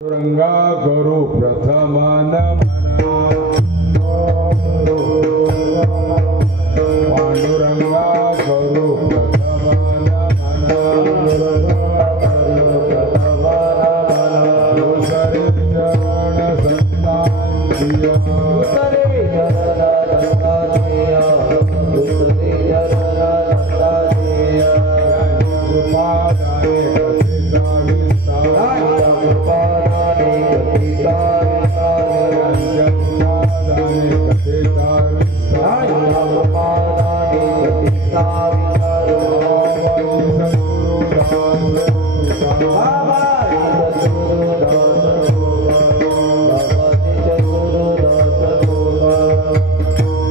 रंगा करू प्रथम नमना पांडुरंगा करू प्रथम नमना दुसरे चरण संतांची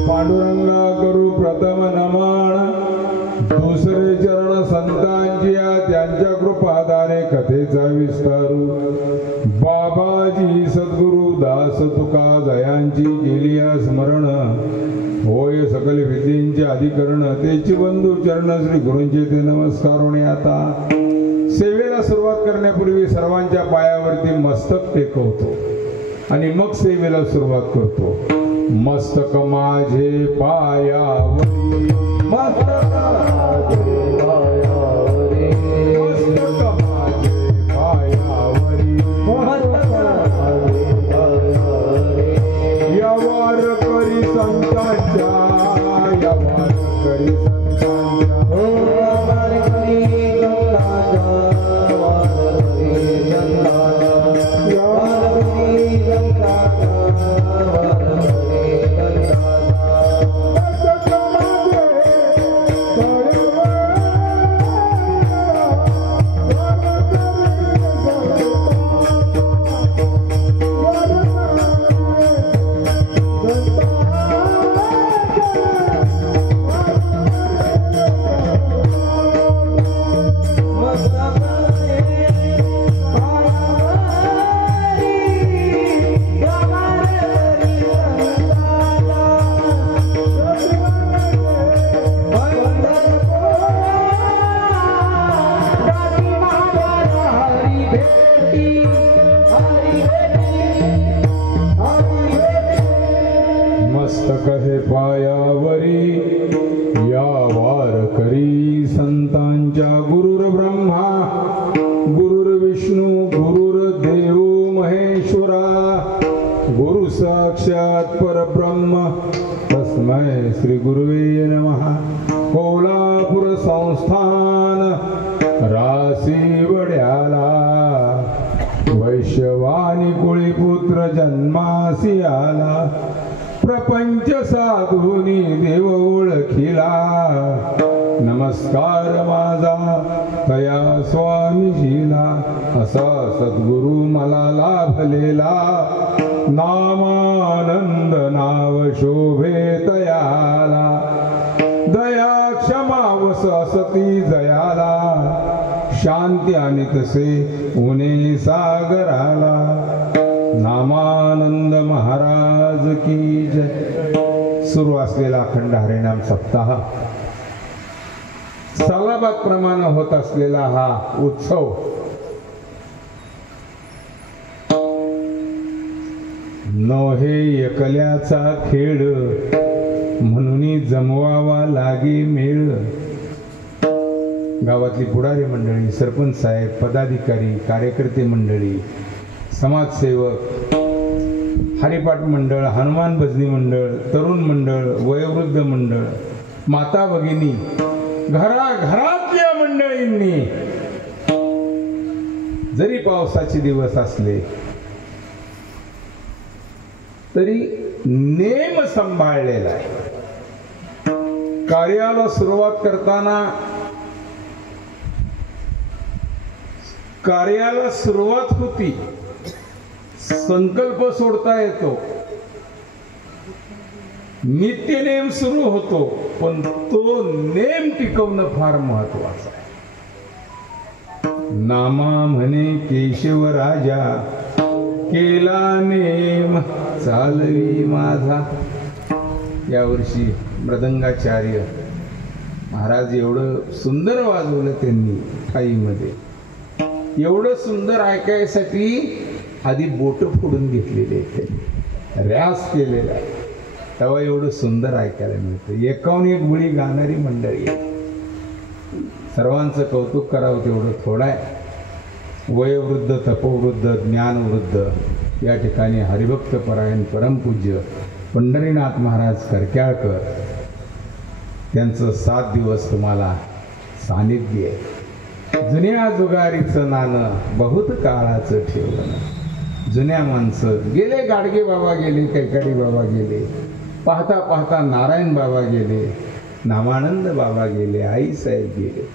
पांडुरंगा करू प्रथम नमन दुसरे चरण संतांची त्यांच्या कृपादाने कथेचा विस्तारू बाबाजी सद्गुरु दास तुका जयांची केली स्मरण होय सकल विद्येचे अधिकरण तेची बंधू चरण श्री गुरूंचे ते नमस्कार होणे। आता सेवेला सुरुवात करण्यापूर्वी सर्वांच्या पायावरती मस्तक टेकवतो आणि मग सेवेला सुरुवात करतो। मस्तक माझे पायावरी मस्तक माझे पायावरी मस्तक माझे पायावरी यावार करी संतांच्या यावार करी मस्तक हे पायावरी या वार करी संतांच्या गुरुर ब्रह्मा गुरुर्विष्णू गुरुर्देव महेश्वरा गुरु साक्षात परब्रह्म तस्मै श्री गुरुवे नमः। कोल्हापूर संस्थान राशी वड्याला वैश्यवानी कुळीपुत्र जन्मासी आला प्रपंच साधुनी देव ओळखिला नमस्कार माझा तया स्वामीजीला असा सद्गुरु मला लाभलेला नामानंद नाव शोभे तयाला दया क्षमा व सती जयाला शांती आणि तसे उने सागराला नामानंद महाराज की जय। सुरू असलेला अखंड हरिनाम सप्ताह सालाबाद प्रमाणे होत असलेला हा उत्सव नोहे एकल्याचा खेळ म्हणून जमवावा लागे मेळ। गावातली पुढारी मंडळी सरपंच साहेब पदाधिकारी कार्यकर्ते मंडळी समाजसेवक हरिपाठ मंडळ हनुमान भजनी मंडळ तरुण मंडळ वयोवृद्ध मंडळ माता भगिनी घराघरातल्या मंडळींनी जरी पावसाचे दिवस असले तरी नेम सांभाळलेला आहे। कार्याला सुरुवात करताना कार्याला सुरुवात होती संकल्प सोडता येतो नित्यनेम सुरू होतो पण तो नेम टिकवणं फार महत्वाचं आहे। नामा म्हणे केशव राजा केला नेम चालवी माझा। यावर्षी मृदंगाचार्य महाराज एवढं सुंदर वाजवलं त्यांनी काईमध्ये एवढं सुंदर ऐकायसाठी आधी बोट फोडून घेतलेली आहे, रॅस केलेला आहे, तेव्हा एवढं सुंदर ऐकायला मिळतं. एकाहून एक गुळी गाणारी मंडळी आहे. सर्वांचं कौतुक करावं तेवढं थोडं आहे. वयोवृद्ध, तपोवृद्ध, ज्ञानवृद्ध या ठिकाणी हरिभक्त परायण परमपूज्य पंढरीनाथ महाराज करक्याळकर त्यांचं 7 दिवस तुम्हाला सानिध्य आहे. जुन्या जुगारीचं नाणं बहुत काळाचं ठेवलं. जुन्या माणसं गेले, गाडगे बाबा गेले, कैकाडी बाबा गेले, पाहता पाहता नारायण बाबा गेले, नामानंद बाबा गेले, आईसाहेब गेले.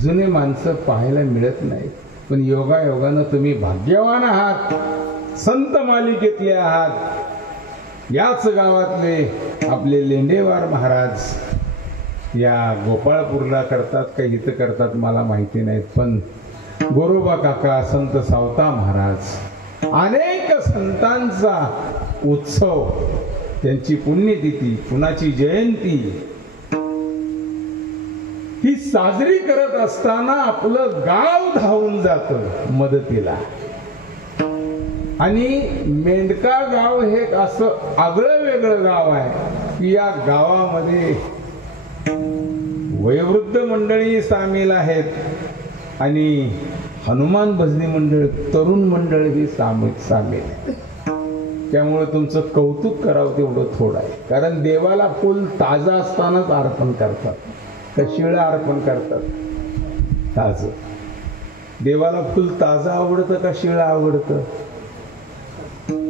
जुने माणसं पाहायला मिळत नाहीत. पण योगायोगानं तुम्ही भाग्यवान आहात, संत मालिकेतले आहात. याच गावातले आपले लेंडेवार महाराज या गोपाळपूरला करतात का इथं करतात मला माहिती नाहीत, पण गोरोबा काका, संत सावता महाराज, अनेक संतांचा उत्सव, त्यांची पुण्यतिथी, कुणाची जयंती ही साजरी करत असताना आपलं गाव धावून जातं मदतीला. आणि मेंढका गाव हे असं आगळं वेगळं गाव आहे की या गावामध्ये वयोवृद्ध मंडळी सामील आहेत आणि हनुमान भजनी मंडळ, तरुण मंडळ ही सामील आहे. त्यामुळे तुमचं कौतुक करावं तेवढं थोडं आहे. कारण देवाला फुल ताजा असतानाच अर्पण करतात, का शिळं अर्पण करतात? ताजं. देवाला फुल ताजं आवडतं का शिळं आवडतं?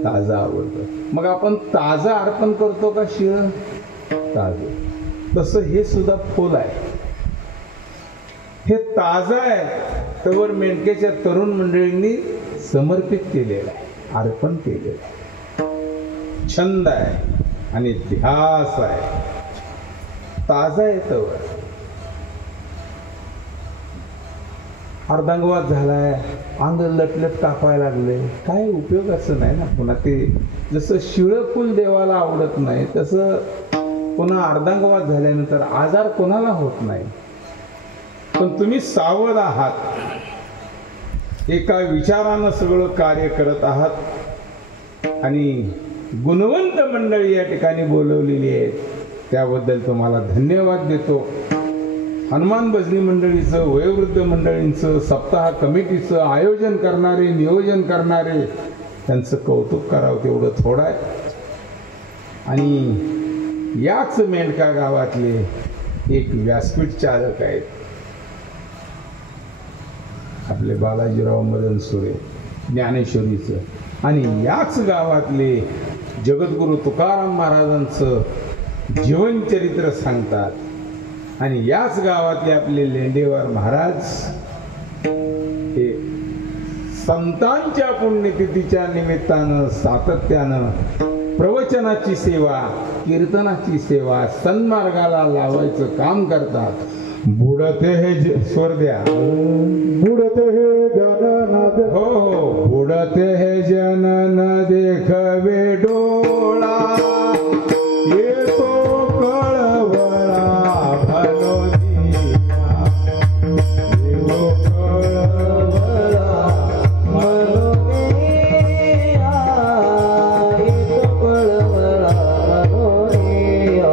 ताजं आवडतं. मग आपण ताजं अर्पण करतो का शिळं? ताजं. तसं हे सुद्धा फुल आहे, हे ताजं आहे. तवर मेंढक्याच्या तरुण मंडळींनी समर्पित केलेलं आहे, अर्पण केलेलं आहे. छंद आहे आणि ध्यास आहे, ताजा आहे. तवर अर्धांगवाद झालाय, अंग लटलट कापायला लागले, काय उपयोगाचं नाही ना. पुन्हा ते जसं शिळं फुल देवाला आवडत नाही तसं पुन्हा अर्धांगवाद झाल्यानंतर आजार कोणाला होत नाही. पण तुम्ही सावध आहात, एका विचारानं सगळं कार्य करत आहात आणि गुणवंत मंडळी या ठिकाणी बोलवलेली आहेत, त्याबद्दल तुम्हाला धन्यवाद देतो. हनुमान भजनी मंडळीचं, वयोवृद्ध मंडळींचं, सप्ताह कमिटीचं आयोजन करणारे, नियोजन करणारे, त्यांचं कौतुक करावं तेवढं थोडं आहे. आणि याच मेंढका गावातले एक व्यासपीठ चालक आहेत आपले बालाजीराव मदन सुरे, ज्ञानेश्वरीचं. आणि याच गावातले जगद्गुरु तुकाराम महाराजांचं जीवनचरित्र सांगतात. आणि याच गावातले आपले लेंडेवार महाराज हे संतांच्या पुण्यतिथीच्या निमित्तानं सातत्यानं प्रवचनाची सेवा, कीर्तनाची सेवा, सन्मार्गाला लावायचं काम करतात. बुडते हे स्वर द्या, बुडते हे जनन, हो, बुडते हे जनन देखवे डोळा, येतो कळवळा भलोनिया, येतो कळवळा भलोनिया, येतो कळवळा भलोनिया.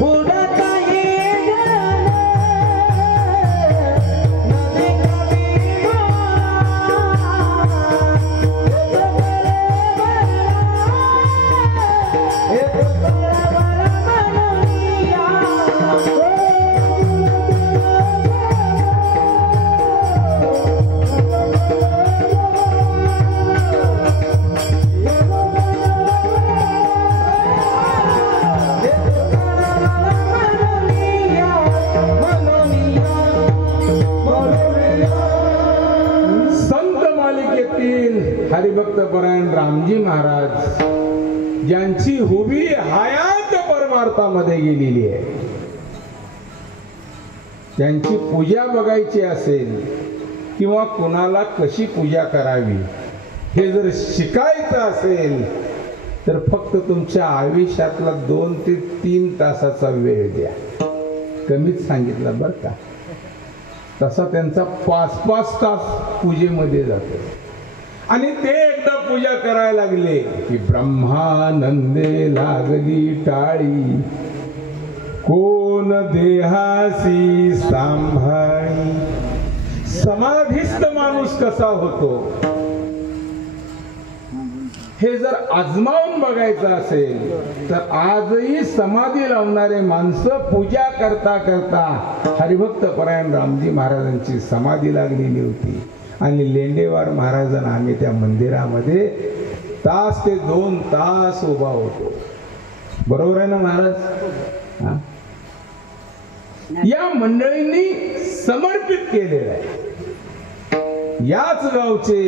बुडते हरिभक्त परायण रामजी महाराज ज्यांची हुबी हयात परमार्थामध्ये गेलेली आहे, त्यांची पूजा बघायची असेल किंवा कोणाला कशी पूजा करावी हे जर शिकायचं असेल तर फक्त तुमच्या आयुष्यातला 2 ते 3 तासाचा वेळ द्या. कमीच सांगितलं बरं का. तसा त्यांचा 5-5 तास पूजेमध्ये जातो. आणि ते एकदा पूजा करायला लागले की ब्रह्मानंदे लागली टाळी, कोण देहासी सांभाळी. समाधीस्थ माणूस कसा होतो हे जर आजमावून बघायचं असेल तर आजही समाधी लावणारे माणसं पूजा करता करता हरिभक्त परायण रामजी महाराजांची समाधी लागलेली होती. आणि लेंडेवार महाराजांना आम्ही त्या मंदिरामध्ये 1 तास ते 2 तास उभा होतो. बरोबर आहे ना महाराज? या मंडळींनी समर्पित केलेलं आहे. याच गावचे,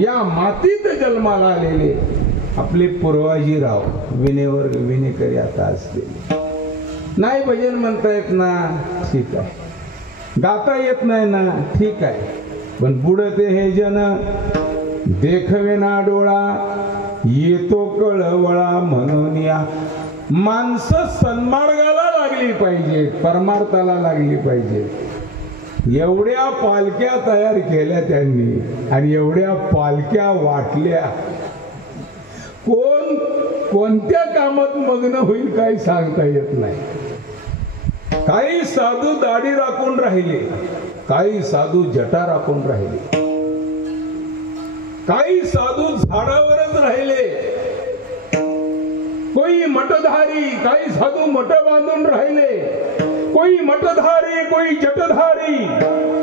या मातीत जन्माला आलेले आपले पूर्वाजीराव विनेवर विनेकरी आता असलेले. नाही भजन म्हणता येत ना, ठीक आहे. गाता येत नाही ना, ठीक आहे. पण बुडते हे जन देखवे ना डोळा, येतो कळवळा म्हणून या. माणसं सन्मार्गाला लागली पाहिजेत, परमार्थाला लागली पाहिजेत. एवढ्या पालख्या तयार केल्या त्यांनी आणि एवढ्या पालख्या वाटल्या. कोण कोणत्या कामात मग्न होईल काही सांगता येत नाही. काही साधू दाढी राखून राहिले, काही साधू जटा राखून राहिले, काही साधू झाडावरच राहिले, कोई मठधारी, काही साधू मठ बांधून राहिले, कोई मठधारी कोई जटधारी,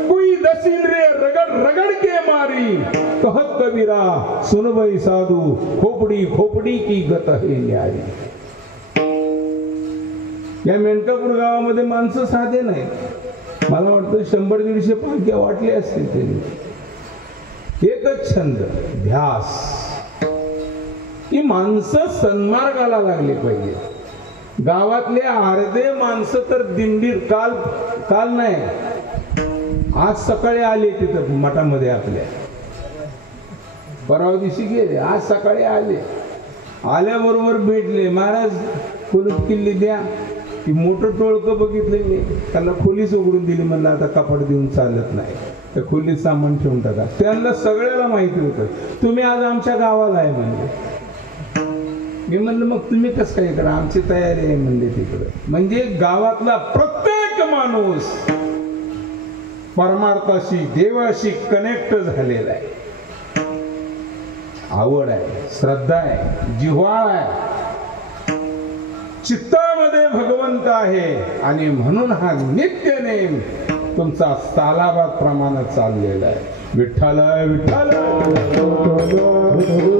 कोई दसिंद्रिय रगड़ रगड़ के मारी. कहत कबीरा सुन भाई साधू, खोपड़ी खोपड़ी की गत है न्यारी. या मेंढकापूर गावामध्ये माणसं साधे नाही. मला वाटतं 100-150 पालख्या वाटल्या असतील त्यांनी. एकच छंद, ध्यास. ही माणसं सन्मार्गाला लागली पाहिजे. गावातले अर्धे माणसं तर दिंडीत काल नाही, आज सकाळी आले तिथं मठामध्ये आपल्या. परवा दिवशी गेले, आज सकाळी आले. आल्याबरोबर भेटले, महाराज कुलूप किल्ली द्या. ती मोठं टोळकं बघितलं मी, त्यांना खोलीच उघडून दिली. म्हणलं आता कपाट देऊन चालत नाही, तर खोलीत सामान ठेवून टाका. त्यांना सगळ्याला माहिती होतं तुम्ही आज आमच्या गावाला आहे म्हणजे. मी म्हणलं मग तुम्ही कसं काय करा, आमची तयारी आहे म्हणले तिकडे. म्हणजे गावातला प्रत्येक माणूस परमार्थाशी, देवाशी कनेक्ट झालेला आहे. आवड आहे, श्रद्धा आहे, जिव्हाळ आहे, चित्तामध्ये भगवंत आहे. आणि म्हणून हा नित्य नेम तुमचा सालाबाद प्रमाणात चाललेला आहे. विठ्ठल विठ्ठल विठ्ठल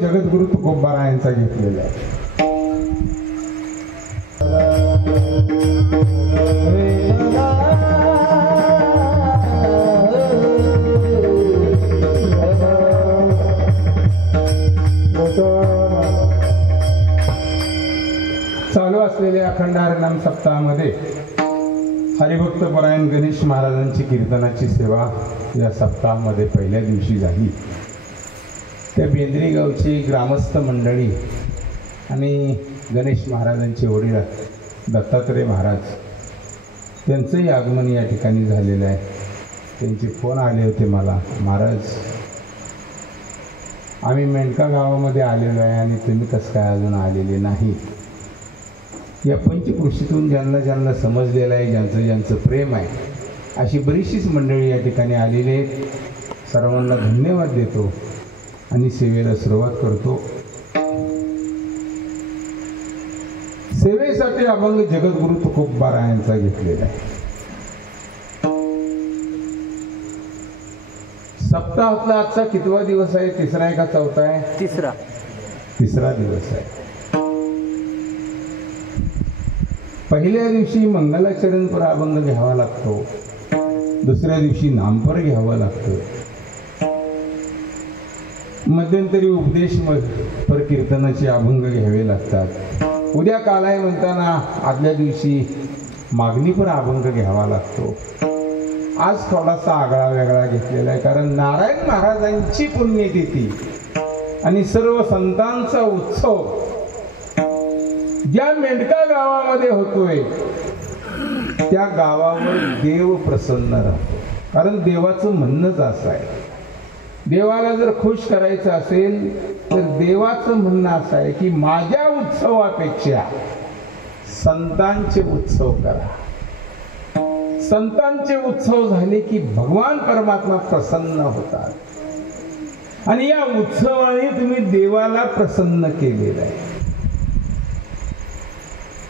जगद्गुरु तुकोबारायांचा घेतलेला आहे. चालू असलेल्या अखंड हरिनाम सप्ताहामध्ये हरिभक्त परायण गणेश महाराजांची कीर्तनाची सेवा या सप्ताहामध्ये पहिल्या दिवशी झाली. त्या बेंद्री गावची ग्रामस्थ मंडळी आणि गणेश महाराजांचे वडील दत्तात्रय महाराज त्यांचंही आगमन या ठिकाणी झालेलं आहे. त्यांचे फोन आले होते मला, महाराज आम्ही मेंढका गावामध्ये आलेलो आहे आणि तुम्ही कसं काय अजून आलेले नाही. या पंचकृषीतून ज्यांना ज्यांना समजलेलं आहे, ज्यांचं ज्यांचं प्रेम आहे, अशी बरीचशीच मंडळी या ठिकाणी आलेली आहेत. सर्वांना धन्यवाद देतो आणि सेवेला सुरुवात करतो. सेवेसाठी अभंग जगद्गुरु तुकोबारायांचा घेतलेला आहे. सप्ताहातला आजचा कितवा दिवस आहे? तिसरा आहे का चौथा आहे? तिसरा दिवस आहे. पहिल्या दिवशी मंगलाचरणपर अभंग घ्यावा लागतो, दुसऱ्या दिवशी नामपर घ्यावं लागतं, मध्यंतरी उपदेश पर कीर्तनाचे अभंग घ्यावे लागतात. उद्या कालाय म्हणताना आदल्या दिवशी मागणीपर अभंग घ्यावा लागतो. आज थोडासा आगळा वेगळा घेतलेला आहे, कारण नारायण महाराजांची पुण्यतिथी आणि सर्व संतांचा उत्सव ज्या मेंढका गावामध्ये होतोय त्या गावावर देव प्रसन्न राहतो. कारण देवाचं म्हणणंच असं आहे, देवाला जर खुश करायचं असेल तर देवाचं म्हणणं असं आहे की माझ्या उत्सवापेक्षा संतांचे उत्सव करा. संतांचे उत्सव झाले की भगवान परमात्मा प्रसन्न होतात आणि या उत्सवाने तुम्ही देवाला प्रसन्न केलेलं आहे.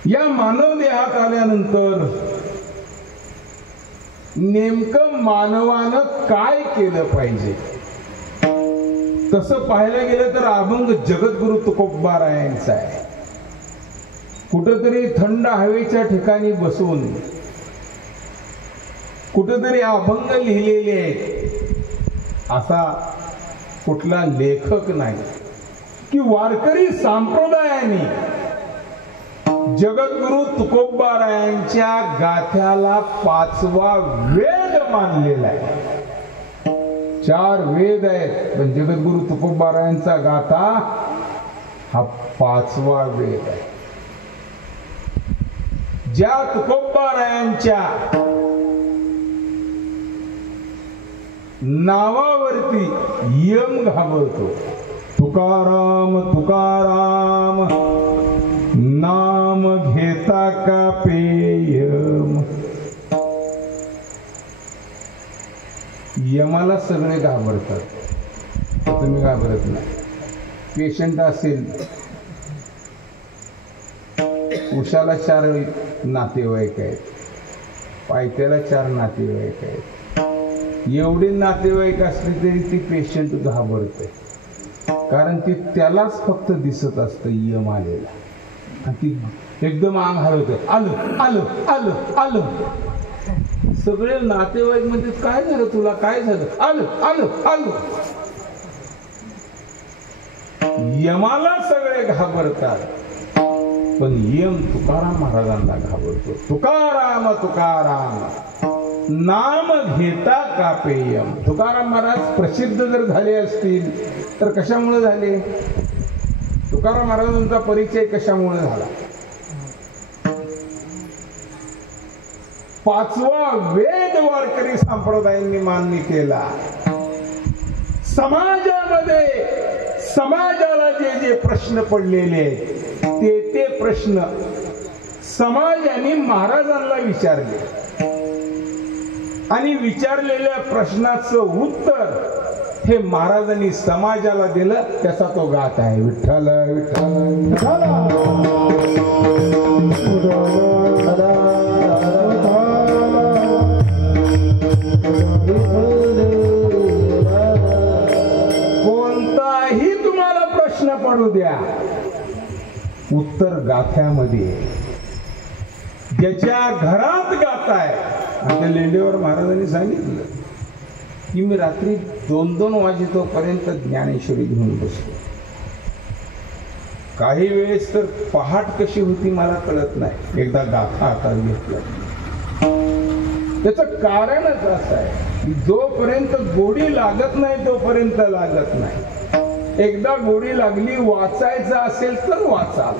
या मानव देहात आल्यानंतर नेमकं मानवानं काय केलं पाहिजे तसं पाहायला गेलं तर अभंग जगद्गुरु तुकोबारायांचा आहे. कुठंतरी थंड हवेच्या ठिकाणी बसून कुठंतरी अभंग लिहिलेले आहेत असा कुठला लेखक नाही की वारकरी संप्रदायाने जगद्गुरु तुकोबारायांच्या गाथ्याला 5वा वेद मानलेला आहे. 4 वेद आहेत पण जगद्गुरु तुकोबारायांचा गाथा हा 5वा वेद आहे. ज्या तुकोबारायांच्या नावावरती यम घाबरतो, तुकाराम तुकाराम नाम घेता का पेयम. यमाला सगळे घाबरतात, तुम्ही घाबरत नाही. पेशंट असेल, उशाला 4 नातेवाईक आहेत, पायथ्याला 4 नातेवाईक आहेत. एवढे नातेवाईक असले तरी ती पेशंट घाबरते, कारण ती त्यालाच फक्त दिसत असतं यम आलेला आणि ती एकदम अंग हलवत आलं आलं आलं आलं. सगळे नातेवाईक म्हणजे काय झालं तुला, काय झालं, आलं आलं आलं. यमाला सगळे घाबरतात पण यम तुकाराम महाराजांना घाबरतो. तुकाराम तुकाराम नाम घेता का पेयम. तुकाराम महाराज प्रसिद्ध जर झाले असतील तर कशामुळे झाले? तुकाराम महाराजांचा परिचय कशामुळे झाला? 5वा वेद वारकरी संप्रदायांनी मान्य केला. समाजामध्ये समाजाला जे जे प्रश्न पडलेले ते प्रश्न समाजाने महाराजांना विचारले आणि विचारलेल्या प्रश्नाचं उत्तर हे महाराजांनी समाजाला दिलं. त्याचा तो गात आहे, विठ्ठल विठ्ठल विठ्ठल. कोणताही तुम्हाला प्रश्न वाढू द्या, उत्तर गाथ्यामध्ये ज्याच्या घरात गाताय. आपल्या लेंडेवर महाराजांनी सांगितलं की मी रात्री 2-2 वाजेतोपर्यंत ज्ञानेश्वरी घेऊन बसतो. काही वेळेस तर पहाट कशी होती मला कळत नाही. एकदा गाथा हातात घेतला. त्याचं कारणच असं आहे की जोपर्यंत गोडी लागत नाही तोपर्यंत लागत नाही. एकदा गोडी लागली, वाचायचं असेल तर वाचाल.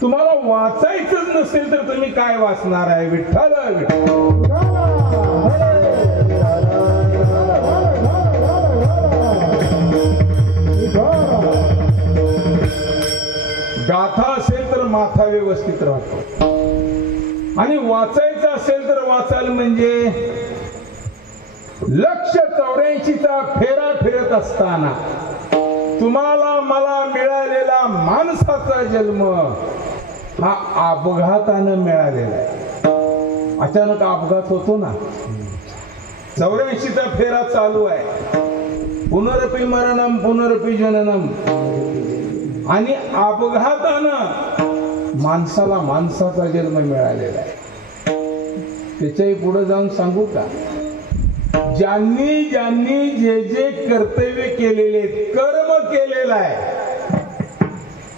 तुम्हाला वाचायचंच नसेल तर तुम्ही काय वाचणार आहे? विठ्ठल गाथा असेल तर माथा व्यवस्थित राहतो, आणि वाचायचं असेल तर वाचाल म्हणजे लक्ष 84चा फेरा फिरत असताना तुम्हाला मला मिळालेला माणसाचा जन्म हा अपघातानं मिळालेला आहे. अचानक अपघात होतो ना. 84चा फेरा चालू आहे. पुनरपि मरणम पुनरपि जननम. आणि अपघातानं माणसाला माणसाचा जन्म मिळालेला आहे. त्याच्याही पुढे जाऊन सांगू का? ज्यांनी ज्यांनी जे जे कर्तव्य केलेले, कर्म केलेलं आहे,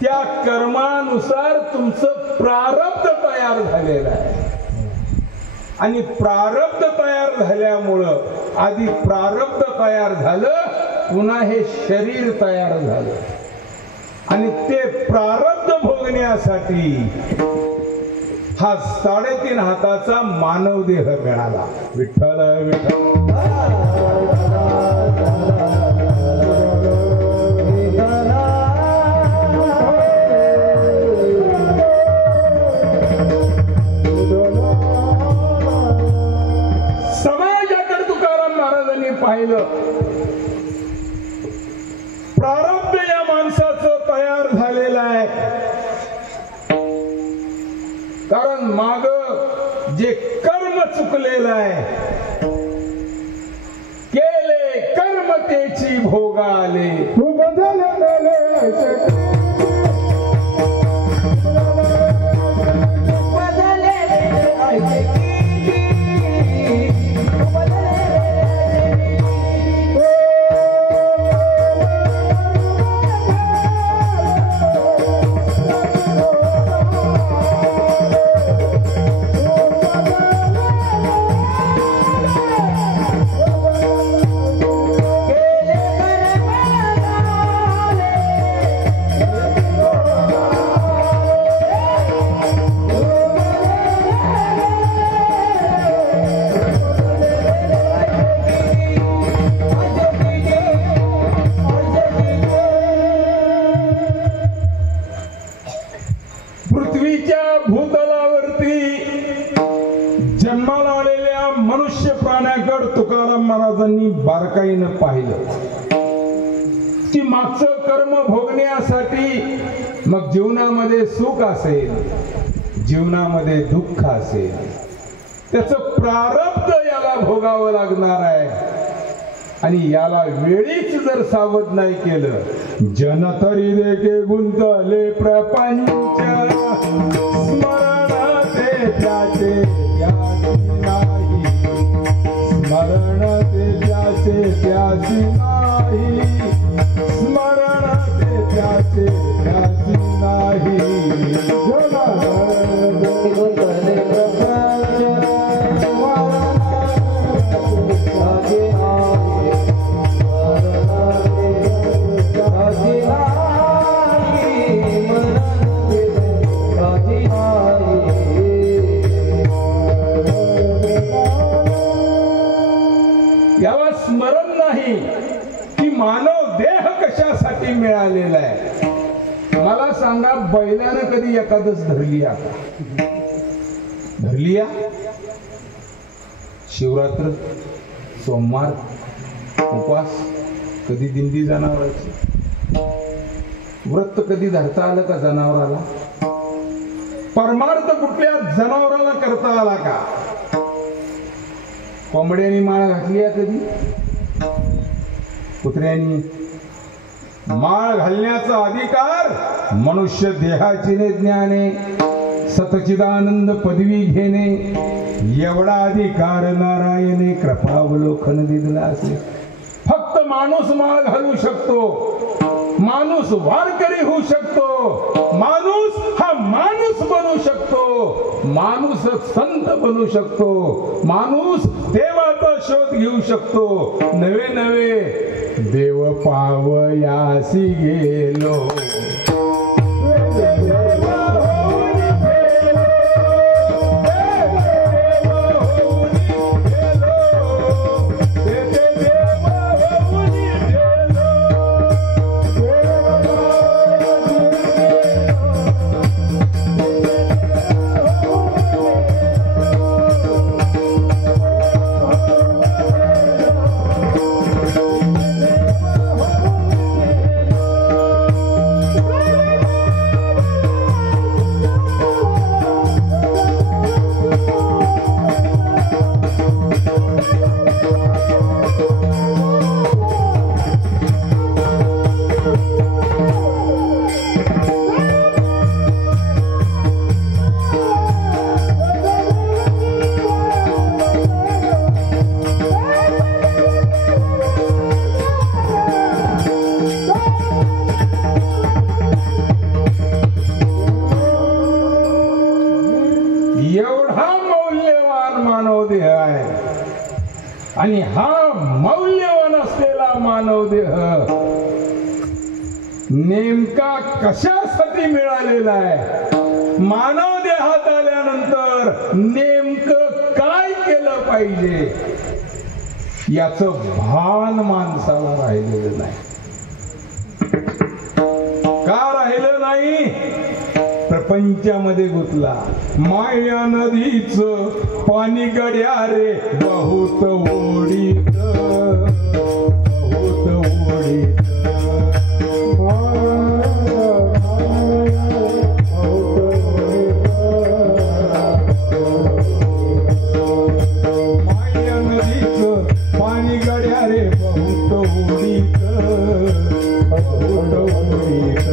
त्या कर्मानुसार तुमचं प्रारब्ध तयार झालेलं आहे. आणि प्रारब्ध तयार झाल्यामुळं आधी प्रारब्ध तयार झालं, पुन्हा हे शरीर तयार झालं. आणि ते प्रारब्ध भोगण्यासाठी हा 3.5 हाताचा मानव देह मिळाला. विठ्ठल विठ्ठल. समाजाकडे तुकाराम महाराजांनी पाहिलं. प्रारब्ध या माणसाचं तयार झालेलं आहे. कारण माग जे कर्म चुकलेलं आहे, केले कर्म तेची भोगाले. पृथ्वीच्या भूतलावरती जन्माला आलेल्या मनुष्य प्राण्याकडे तुकाराम महाराजांनी बारकाईनं पाहिलं की मागचं कर्म भोगण्यासाठी मग जीवनामध्ये सुख असेल, जीवनामध्ये दुःख असेल, त्याचं प्रारब्ध याला भोगावं लागणार आहे. आणि याला वेळीच जर सावध नाही केलं, जन तरी देखे गुंतले प्रपंच, स्मरण ते त्याचे त्याची नाही, स्मरण ते त्याचे त्याची नाही, स्मरण ते त्याचे त्याची नाही. याला स्मरण नाही की मानव देह कशासाठी मिळालेला आहे. मला सांगा, बैलानं कधी एकादश धरली आता? धरली? शिवरात्र, सोमवार, उपवास, कधी दिंडी जनावरांची? व्रत कधी धरता आलं का जनावराला? परमार्थ कुठल्या जनावराला करता आला का? कोंबड्यांनी माळ घातली आहे कधी? कुत्र्यांनी? माळ घालण्याचा अधिकार मनुष्य देहाचीने ज्ञाने सतचिदानंद पदवी घेणे एवढा अधिकार नारायणे कृपावलोकन दिला असेल. फक्त माणूस माळ घालू शकतो, माणूस वारकरी होऊ शकतो, माणूस हा माणूस बनू शकतो, माणूस संत बनू शकतो, माणूस देवाचा शोध घेऊ शकतो. नवे नवे देव पावयासी गेलो आणि हा मौल्यवान असलेला मानव देह नेमका कशासाठी मिळालेला आहे? मानव देहात आल्यानंतर नेमकं काय केलं पाहिजे याचं भान माणसाला राहिलेलं नाही. का राहिलं नाही? प्रपंचामध्ये गुंतला. माया नदीच पाणी गड्या रे बहुत ओढीत बहुत ओढीत माया नदीच पाणी गड्या रे बहुत ओढीत बहुत ओढीत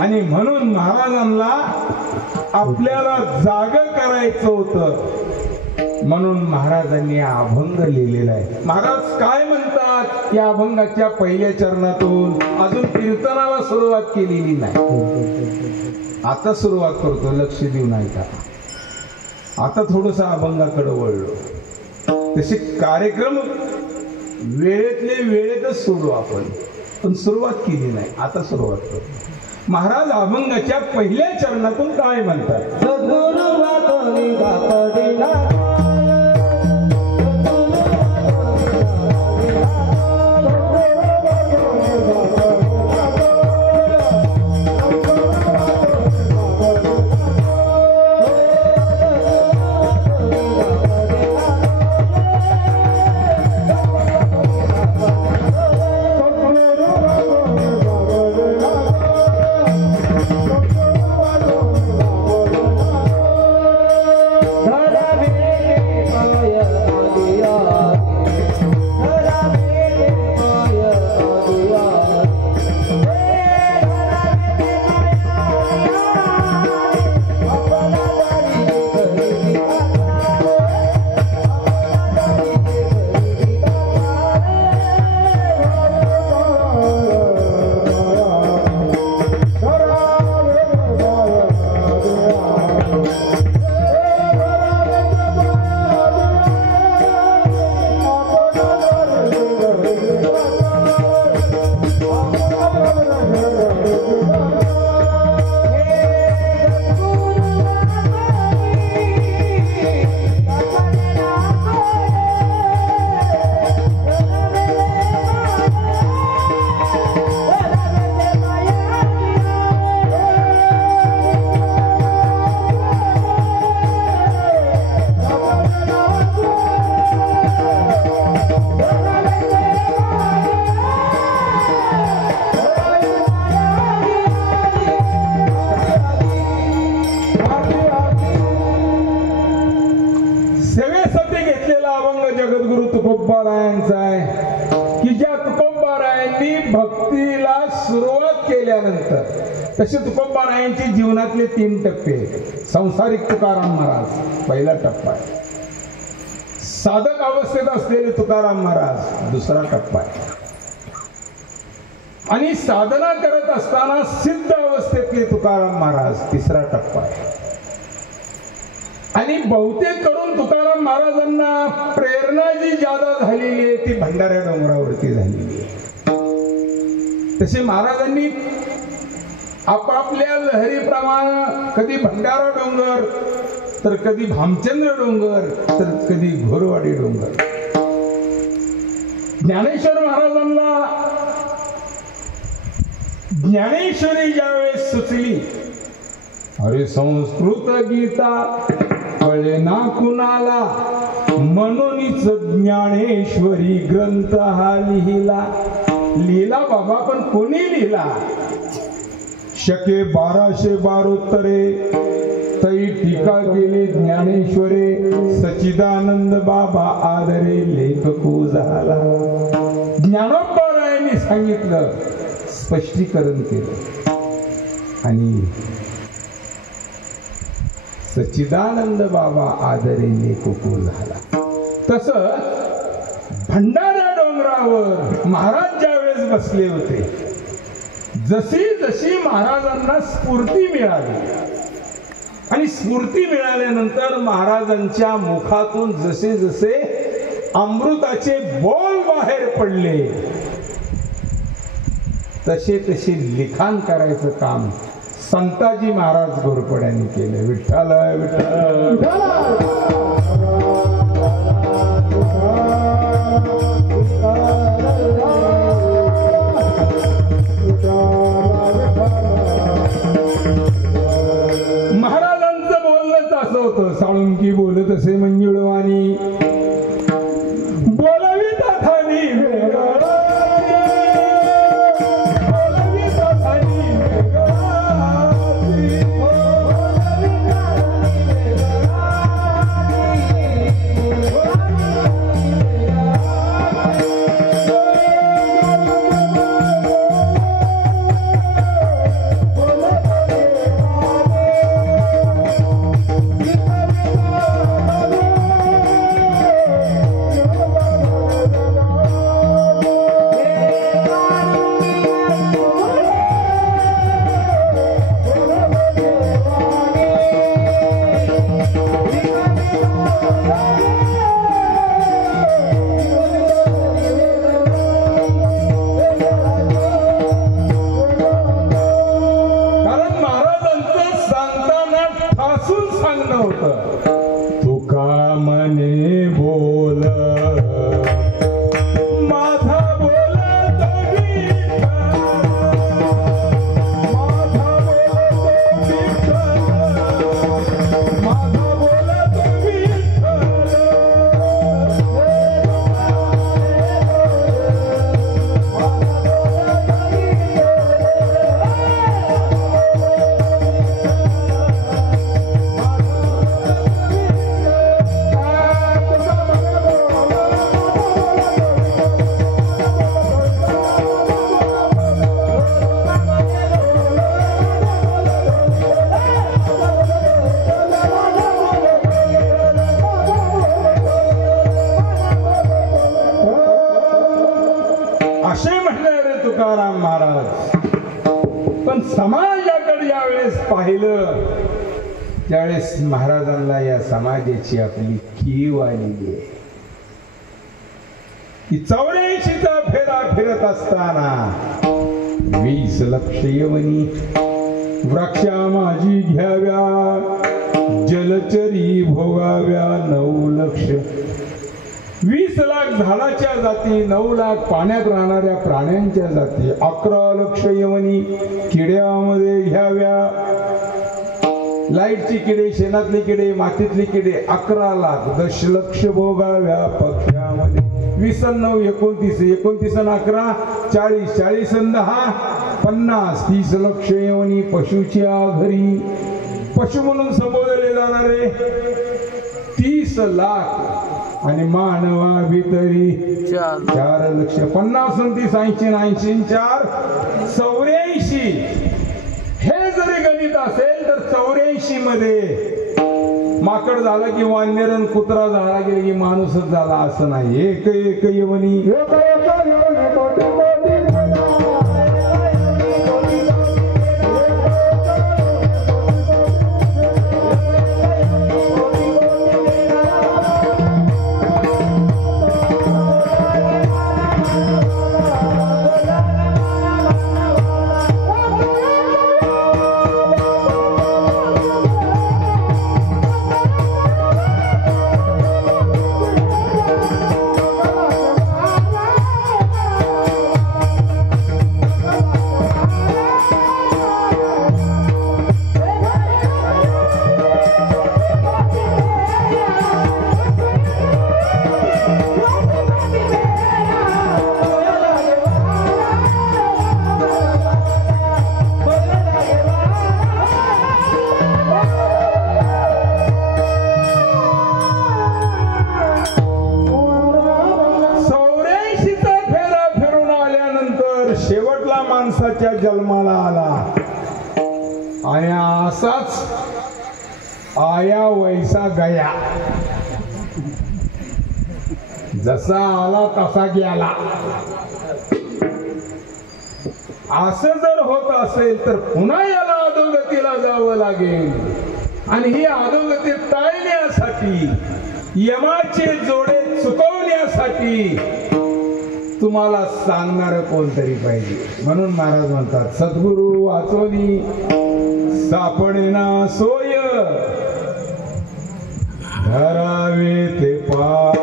आणि म्हणून महाराजांना आपल्याला जाग करायचं होतं म्हणून महाराजांनी अभंग लिहिलेला आहे. महाराज काय म्हणतात या अभंगाच्या पहिल्या चरणातून? अजून कीर्तनाला सुरुवात केलेली नाही, आता सुरुवात करतो. लक्ष देऊ नाही का? आता थोडस अभंगाकडे वळलो. तसे कार्यक्रम वेळेतले वेळेतच सोडू आपण, पण सुरुवात केली नाही, आता सुरुवात करतो. महाराज अभंगाच्या पहिल्या चरणातून काय म्हणतात? Radha सुरुवात केल्यानंतर तसे तुकोबारायांचे जीवनातले 3 टप्पे. संसारिक तुकाराम महाराज पहिला टप्पा आहे. साधक अवस्थेत असलेले तुकाराम महाराज दुसरा टप्पा आहे. आणि साधना करत असताना सिद्ध अवस्थेतले तुकाराम महाराज तिसरा टप्पा आहे. आणि बहुतेक करून तुकाराम महाराजांना प्रेरणा जी ज्यादा झालेली आहे ती भंडाऱ्या डोंगरावरती झालेली आहे. तसे महाराजांनी आपापल्या लहरीप्रमाणे कधी भंडारा डोंगर, तर कधी भामचंद्र डोंगर, तर कधी घोरवाडी डोंगर. ज्ञानेश्वर महाराजांना ज्ञानेश्वरी ज्यावेळेस सुचली, अरे संस्कृत गीता कळे ना कुणाला, म्हणूनच ज्ञानेश्वरी ग्रंथ हा लिहिला. लिहिला बाबा, पण कोणी लिहिला? शके 1272 तै टीका केली ज्ञानेश्वरे, सच्चिदानंद बाबा आदरे लेखको झाला. ज्ञानोबारायांनी सांगितलं, स्पष्टीकरण केलं आणि सच्चिदानंद बाबा आदरे लेखको झाला. तसं भंडारा डोंगरावर महाराज ज्यावेळेस बसले होते, जशी जशी महाराजांना स्फूर्ती मिळाली आणि स्फूर्ती मिळाल्यानंतर महाराजांच्या मुखातून जसे जसे अमृताचे बोल बाहेर पडले, तसे तसे लिखाण करायचं काम संताजी महाराज घोरपड्यांनी केलं. विठ्ठल विठ्ठल. महाराजांचं बोलणंच असं होतं. साळुंकी बोलत असे मंजुळवाणी, बोलावी ताठानी वेगळा, बोलावी ताठानी तुकाराम महाराज. पण समाजाकडे ज्यावेळेस पाहिलं, त्यावेळेस महाराजांना या समाजाची आपली कीव आलेली आहे. की 84चा फेरा फिरत असताना 20 लक्ष यवनी वृक्षा माझी घ्याव्या, जलचरी भोगाव्या 9 लक्ष. 20 लाख झाडाच्या जाती, 9 लाख पाण्यात राहणाऱ्या प्राण्यांच्या जाती, 11 लक्ष यवनी किड्यामध्ये घ्याव्या. लाईटची किडे, शेणातली किडे, मातीतली किडे 11 लाख. 10 लक्ष भोगाव्या पक्ष्यामध्ये. 20 आणि 9 29, 29 आणि 11 40, 40 आणि 10 50. 30 लक्ष यवनी पशुच्या घरी. पशु म्हणून संबोधले जाणारे 30 लाख. आणि मानवा भितरी 4 लक्ष. 50 30 80 80 4 84 84 हे जरी गणित असेल तर 84 मध्ये माकड झाला की वानर, कुत्रा झाला की माणूसच झाला असं नाही. एक एक यवनी शेवटला माणसाच्या जन्माला आला आणि असाच आया वैसा गया, जसा आला तसा गेला. असं जर होत असेल तर पुन्हा याला अधोगतीला जावं लागेल आणि ही अधोगती टाळण्यासाठी, यमाचे जोडे चुकवण्यासाठी तुम्हाला सांगणार कोणतरी पाहिजे. म्हणून महाराज म्हणतात सद्गुरु वाचोनी सापडेना सोय, धरावे ते पाय.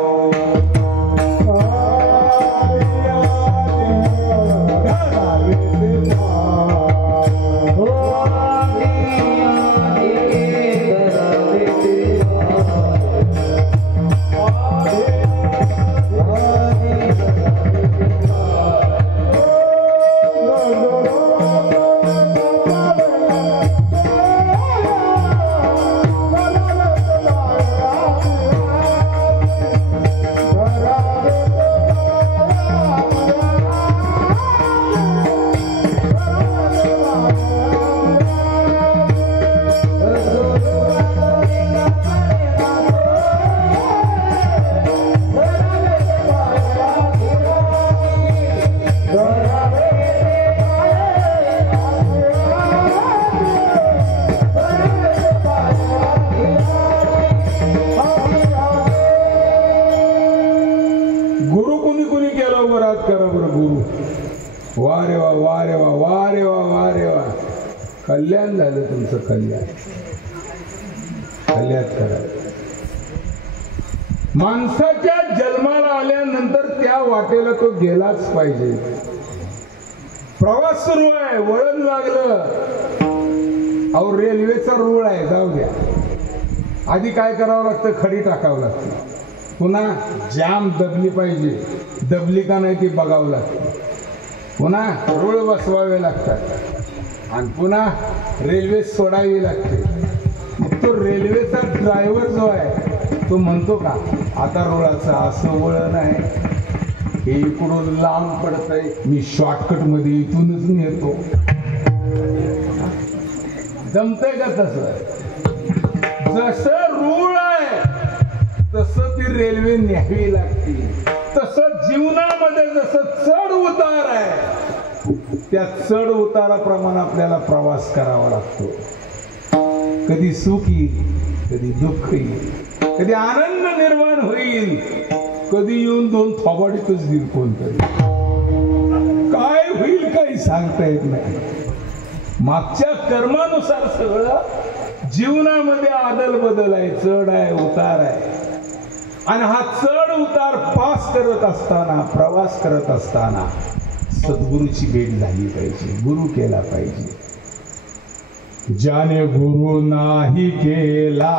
वारे वा वारे वा वारे वा वारे वा. कल्याण झालं तुमचं, कल्याण कल्याण करा. माणसाच्या जन्माला आल्यानंतर त्या वाटेला तो गेलाच पाहिजे. प्रवास सुरू आहे, वळण लागलं, अहो रेल्वेचा रूळ आहे, जाऊ द्या. आधी काय करावं लागतं, खडी टाकावं लागतं, पुन्हा जाम दबली पाहिजे, दबली का नाही ती बघावं लागतं, पुन्हा रूळ बसवावे लागतात आणि पुन्हा रेल्वे सोडावी लागते. मग तो रेल्वेचा ड्रायव्हर जो आहे तो म्हणतो का आता रुळाचं असं वळण आहे, हे इकडून लांब पडतंय, मी शॉर्टकट मध्ये इथूनच नेतो. जमतंय का तसं? जसं रूळ आहे तसं ती रेल्वे न्यावी लागते. तसं जीवनामध्ये जसं चढ उतार आहे त्या चढ उताराप्रमाणे आपल्याला प्रवास करावा लागतो. कधी सुख येईल, कधी दुःख येईल, कधी आनंद निर्माण होईल, कधी येऊन दोन थोबाडीतच देईल कोणतरी. काय होईल काही सांगता येत नाही. मागच्या कर्मानुसार सगळं जीवनामध्ये आदल बदल आहे, चढ आहे, उतार आहे. आणि हा चढ उतार पास करत असताना, प्रवास करत असताना सद्गुरूची भेट झाली पाहिजे, गुरु केला पाहिजे. ज्याने गुरु नाही केला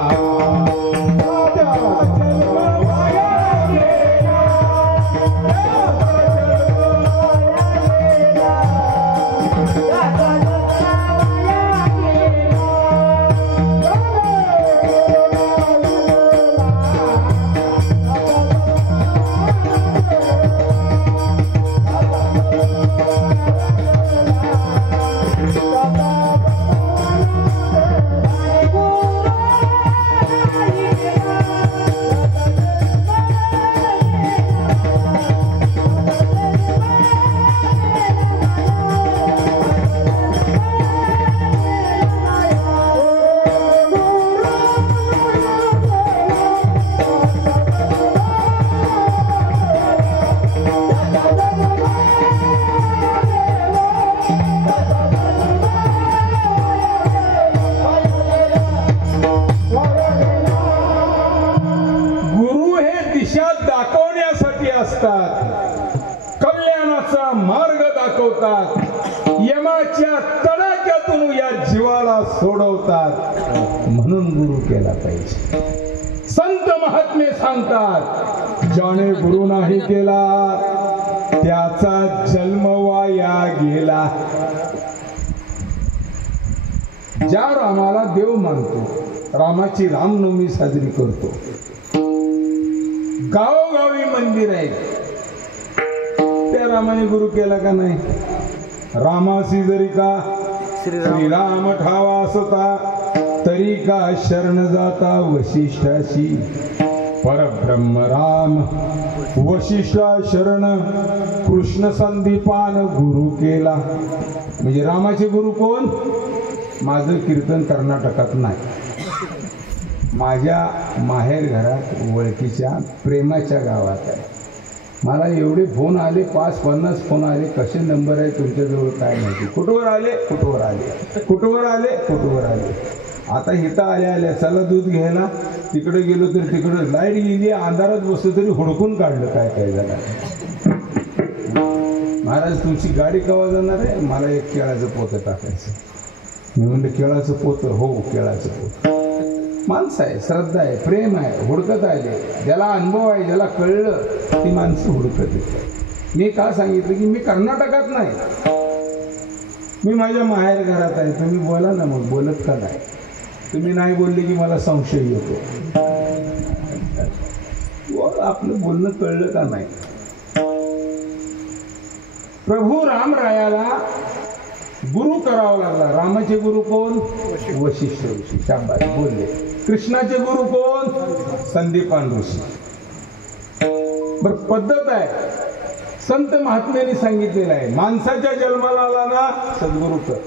घडवतात, यमाच्या तडाख्यातून या जीवाला सोडवतात. म्हणून गुरु केला पाहिजे. संत महात्मे सांगतात, ज्याने गुरु नाही केला त्याचा जन्म वाया गेला. ज्या रामाला देव मानतो, रामाची रामनवमी साजरी करतो, गावोगावी मंदिर आहे, त्या रामाने गुरु केला का नाही? रामासी जरी का श्रीराम ठावा असता, तरी का शरण जाता वशिष्ठाशी. परब्रह्म राम वशिष्ठा शरण, कृष्ण संदीपान गुरु केला. म्हणजे रामाचे गुरु कोण? माझं कीर्तन कर्नाटकात नाही, माझ्या माहेर घरात ओळखीच्या प्रेमाच्या गावात आहे. मला एवढे फोन आले, 50 फोन आले. कसे नंबर आहे तुमच्याजवळ काय माहिती. कुठवर आले, कुठवर आले, कुठवर आले, कुठवर आले. आता इथं आल्या चला दूध घ्यायला, तिकडे गेलो तर तिकडे लाईट गेली, अंधारात बसलो तरी हुडकून काढलं काय काय झालं. महाराज तुमची गाडी केव्हा जाणार आहे? मला एक केळाचं पोतं टाकायचं. मी म्हणलं केळाचं पोतं? हो केळाचं पोतं. माणसं आहे, श्रद्धा आहे, प्रेम आहे, हुडकत आले. ज्याला अनुभव आहे, ज्याला कळलं ती माणसं हुडकत येतात. मी का सांगितलं की मी कर्नाटकात नाही, मी माझ्या माहेर घरात आहे. तुम्ही बोला ना, मग बोलत का नाही? तुम्ही नाही बोलले की मला संशय येतो. आपलं बोलणं कळलं का नाही? प्रभू रामरायाला गुरु करावा लागला. रामाचे गुरु कोण? वशिष्ठ ऋषी. शाबास बोलले. कृष्णाचे गुरु कोण? संदीपान ऋषी. बर पद्धत आहे, संत महात्म्यांनी सांगितलेलं आहे. माणसाच्या जन्माला आला ना सद्गुरु कर,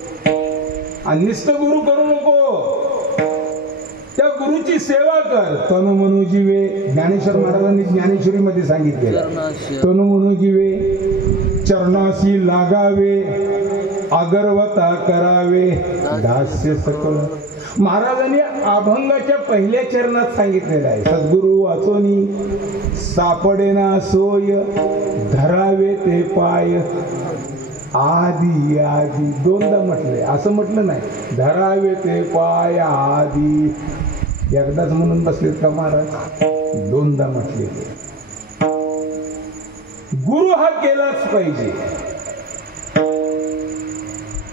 आणि नुसतं गुरु करू नको, त्या गुरुची सेवा कर. तनु मनु जीवे, ज्ञानेश्वर महाराजांनी ज्ञानेश्वरी मध्ये सांगितलेलं. तनु मनु जीवे, चरणाशी लागावे, अगरवता करावे, दास्य सकल. महाराजांनी अभंगाच्या पहिल्या चरणात सांगितलेलं आहे. सद्गुरु वाचोनी सापडेना सोय, धरावे ते पाय. आदी आदी दोनदा म्हटले, असं म्हटलं नाही. धरावे ते पाय आदी, एकदाच म्हणून बसलेत का महाराज? दोनदा म्हटले. गुरु हा केलाच पाहिजे.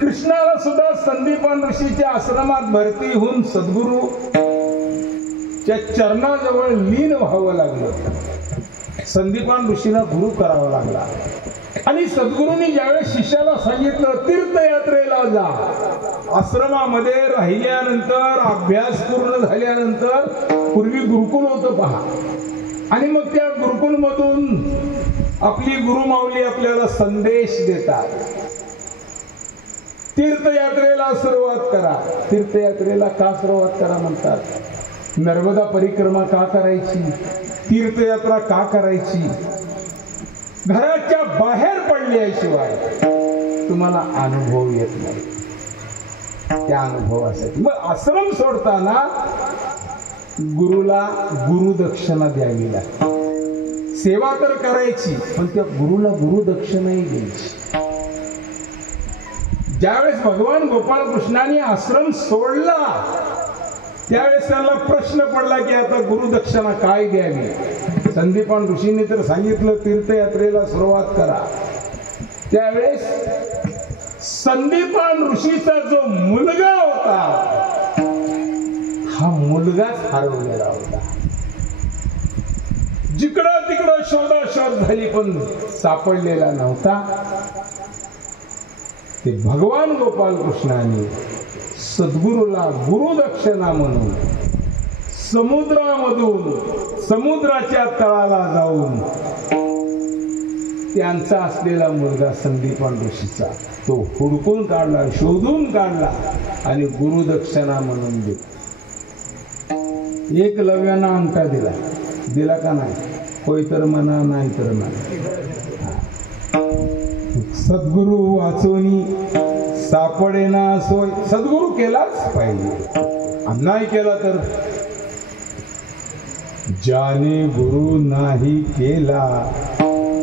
कृष्णाला सुद्धा संदीपान ऋषीच्या आश्रमात भरती होऊन सद्गुरू च्या चरणाजवळ लीन व्हावं लागलं. संदीपान ऋषीला गुरु करावा लागला. आणि सद्गुरूंनी ज्यावेळेस शिष्याला सांगितलं तीर्थयात्रेला जा, आश्रमामध्ये राहिल्यानंतर अभ्यास पूर्ण झाल्यानंतर पूर्वी गुरुकुल होतं पहा, आणि मग त्या गुरुकुल मधून आपली गुरुमाऊली आपल्याला संदेश देतात. तीर्थयात्रेला सुरुवात करा. तीर्थयात्रेला का सुरुवात करा म्हणतात? नर्मदा परिक्रमा का करायची? तीर्थयात्रा का करायची? घराच्या बाहेर पडल्याशिवाय तुम्हाला अनुभव येत नाही. त्या अनुभवासाठी मग आश्रम सोडताना गुरुला गुरुदक्षिणा द्यावी लागते. सेवा तर करायची, पण त्या गुरुला गुरुदक्षिणाही द्यायची. ज्यावेळेस भगवान गोपाळ कृष्णाने आश्रम सोडला त्यावेळेस त्यांना प्रश्न पडला की आता गुरुदक्षिणा काय द्यावी. संदीपान ऋषीने तर सांगितलं तीर्थयात्रेला सुरुवात करा. त्यावेळेस संदीपान ऋषीचा जो मुलगा होता हा मुलगाच हरवलेला होता. जिकडं तिकडं शोधाशोध झाली पण सापडलेला नव्हता. ते भगवान गोपाल कृष्णाने सद्गुरूला गुरुदक्षिणा म्हणून समुद्रामधून समुद्राच्या तळाला जाऊन त्यांचा असलेला मुलगा संदीपान ऋषीचा तो हुडकून काढला, शोधून काढला आणि गुरुदक्षिणा म्हणून दिला. एक लव्याना अंगठा दिला. दिला का नाही? होय तर म्हणा, नाही तर नाही. सद्गुरु वाचोनी सापडेना सोय. सद्गुरु केलाच पाहिजे. नाही केला तर ज्याने गुरु नाही केला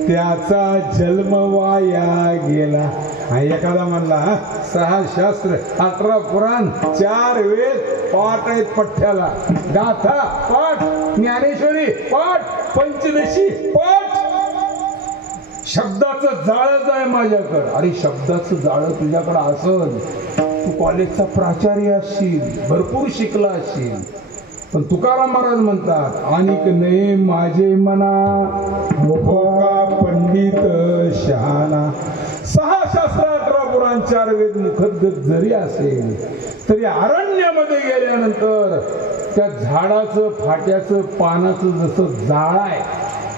त्याचा जन्म वाया गेला. आणि एखादा म्हणला 6 शास्त्र 18 पुराण 4 वेद पाठ आहेत पठ्ठ्याला, गाथा पाठ, ज्ञानेश्वरी पाठ, पंचदशी पाठ. शब्दाचं जाळच आहे माझ्याकडं. अरे शब्दाचं जाळं तुझ्याकडं असल, तू कॉलेजचा प्राचार्य असशील, भरपूर शिकला असशील, पण तुकाराम महाराज म्हणतात अनिक नये माझे मना मुखोका पंडित शहाणा. 6 शास्त्र 18 पुराण 4 वेद मुखद्गत जरी असेल तरी अरण्यामध्ये गेल्यानंतर त्या झाडाचं फाट्याचं पानाचं जसं जाळ आहे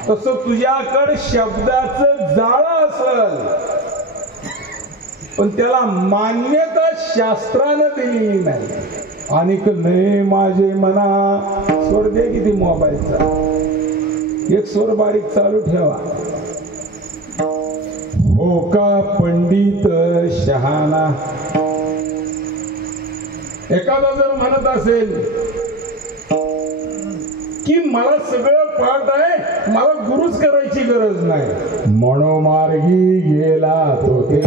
तसं तुझ्याकडे शब्दाचं जाळ असल, पण त्याला मान्यता शास्त्रानं दिलेली नाही. अनिक नये माझे मना. स्वर दे किती मोबाईलचा, एक स्वर बारीक चालू ठेवा. हो का पंडित शहाणा. एखादा जर म्हणत असेल की मला सगळं पाठ आहे, मला गुरुच करायची गरज नाही, मनोमार्गी गेला तो ते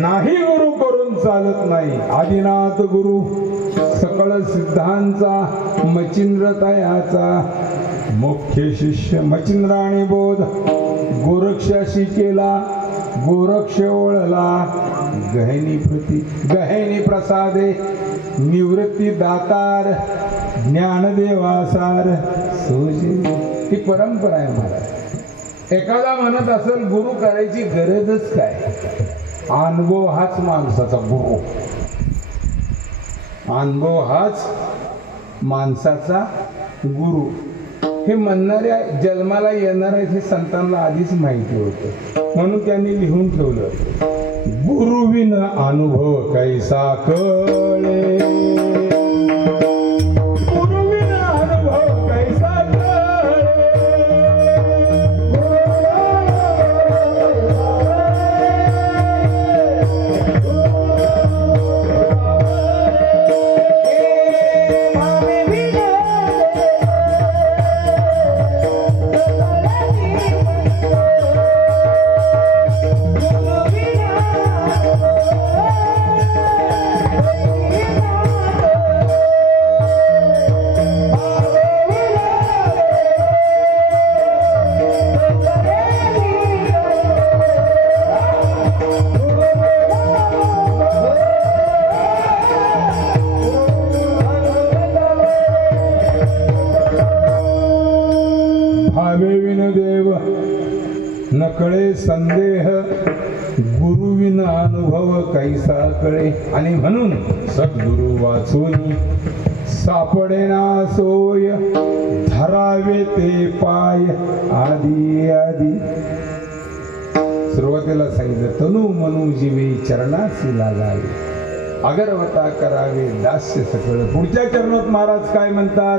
नाही गुरु करून चालत नाही. आदिनाथ गुरु सकळ सिद्धांचा मचिंद्र तयाचा मुख्य शिष्य मचिंद्र आणि बोध गोरक्षाशी केला, गोरक्ष ओळला गहेनी प्रसादे निवृत्ती दातार ज्ञानदेवासार सोजे. ही परंपरा आहे महाराज. एखादा म्हणत असेल गुरु करायची गरजच काय, अनुभव हाच माणसाचा गुरु, अनुभव हाच माणसाचा गुरु. हे म्हणणाऱ्या जन्माला येणाऱ्या हे संतांना आधीच माहिती होतं, म्हणून त्यांनी लिहून ठेवलं गुरुविन अनुभव कैसा कळे, गुरुविन अनुभव कैसा कळे. नकळे संदेह गुरुविन अनुभव कैसा कळे. आणि म्हणून सद्गुरु वाचून सापडेना सोय धरावे ते पाय आधी आधी. सुरुवातीला सांगितलं तनु मनु जीवे चरणासी लागावे अगरवता करावे दास्य सकळ. पुढच्या चरणात महाराज काय म्हणतात,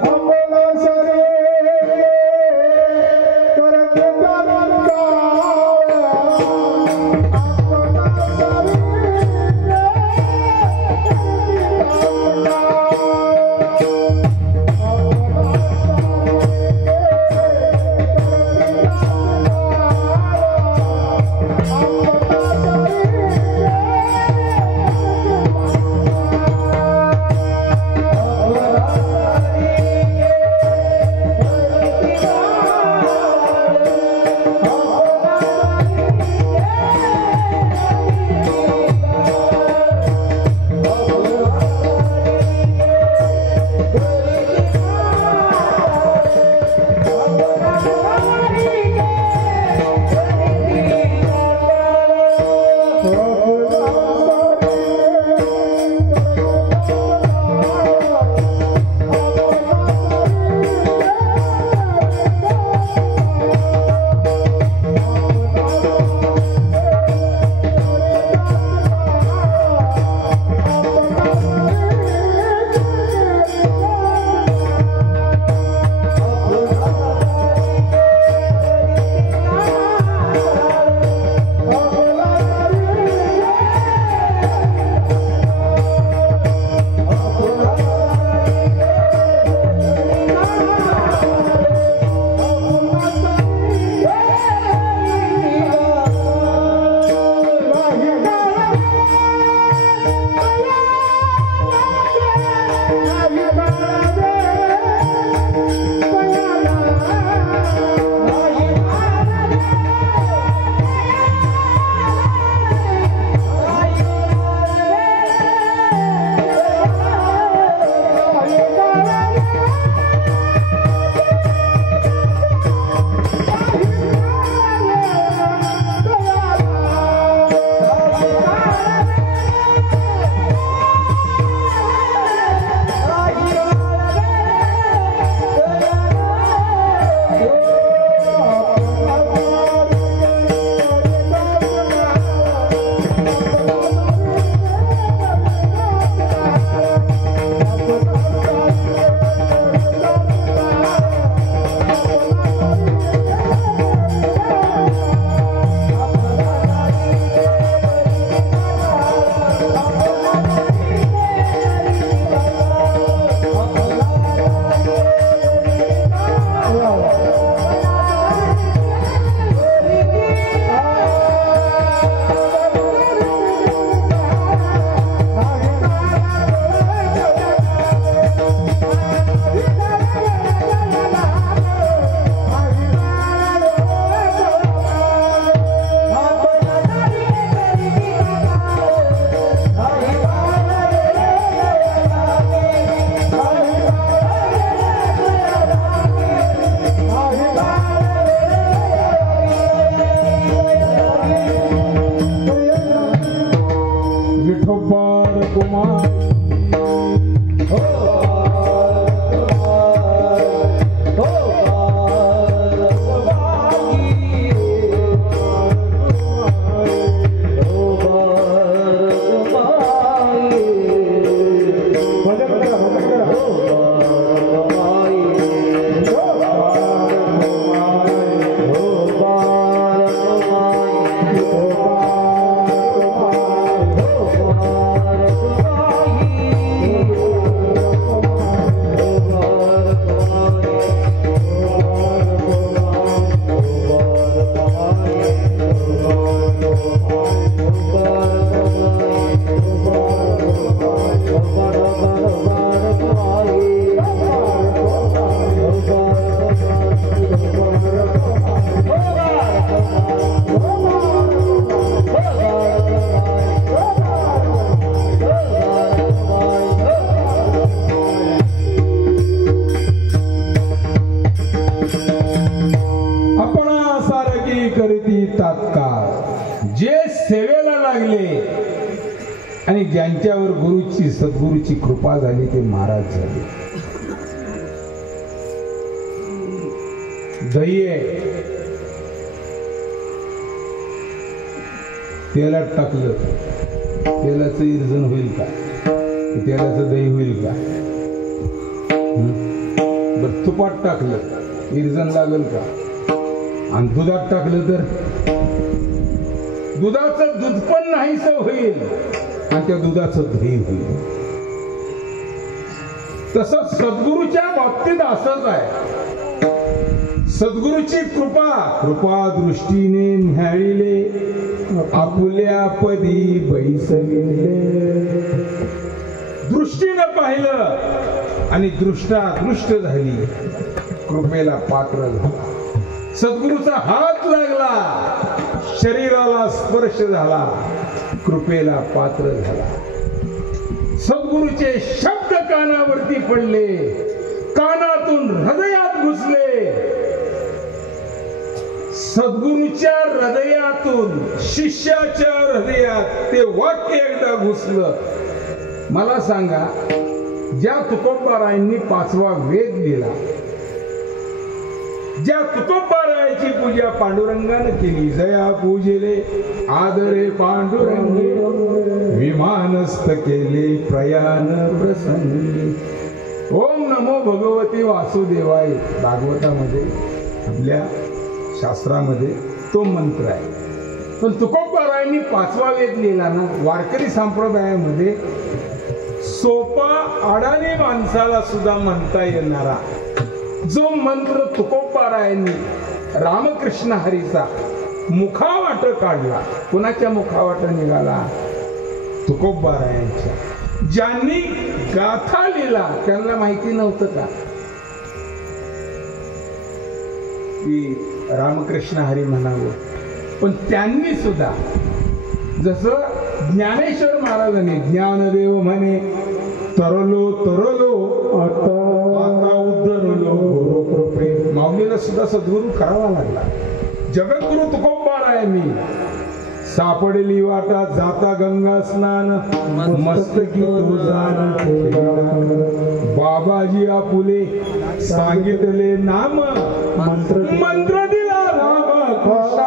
ज्यांच्यावर गुरुची सद्गुरूची कृपा झाली ते महाराज झाले. दही आहे, तेलात टाकलं, तेलाचं इर्जन होईल का? तेलाचं दही होईल का? बर तुपात टाकलं इर्जन लागेल का? आणि दुधात टाकलं तर दुधाचं दूध पण नाहीसं होईल आणि त्या दुधाचं दही होईल. तसं सद्गुरूच्या बाबतीत असंच आहे. सद्गुरूची कृपा दृष्टीने न्याळीले आपुल्या पदी बैसविले. दृष्टीनं पाहिलं आणि दृष्ट झाली, कृपेला पात्र झाला. सद्गुरूचा हात लागला, शरीराला स्पर्श झाला, कृपेला पात्र झाला. सद्गुरूचे शब्द कानावरती पडले, कानातून हृदयात घुसले. सद्गुरूच्या हृदयातून शिष्याच्या हृदयात ते वाक्य एकदा घुसलं. मला सांगा, ज्या तुकोबारायांनी 5वा वेद लिहिला, ज्या तुकोबारायाची पूजा पांडुरंगाने केली, जया पूजेले आदरे पांडुरंगे, विमानस्थ केले प्रयाण प्रसंगी. ओम नमो भगवती वासुदेवाय भागवतामध्ये आपल्या शास्त्रामध्ये तो मंत्र आहे. पण तुकोबारायांनी 5वा वेद लिहिला ना, वारकरी संप्रदायामध्ये सोपा अडाणी माणसाला सुद्धा म्हणता येणारा जो मंत्र तुकोबारायांनी रामकृष्ण हरीचा मुखावाट काढला. कुणाच्या मुखावाट निघाला? तुकोबारायांच्या. ज्यांनी गाथा लिहिला त्यांना माहिती नव्हतं का की रामकृष्ण हरी म्हणावं? पण त्यांनी सुद्धा, जसं ज्ञानेश्वर महाराजांनी ज्ञानदेव म्हणे तरलो तरलो आता उद्धरलो गुरु कृपे. माऊलीला सुद्धा सद्गुरू करावा लागला. जगद्गुरु तुकोबारायांनी सापडली वाटा जाता गंगा स्नान, मस्तकी तो जाण बाबाजी आपुले सांगितले नाम, मंत्र दिला राम कृष्ण.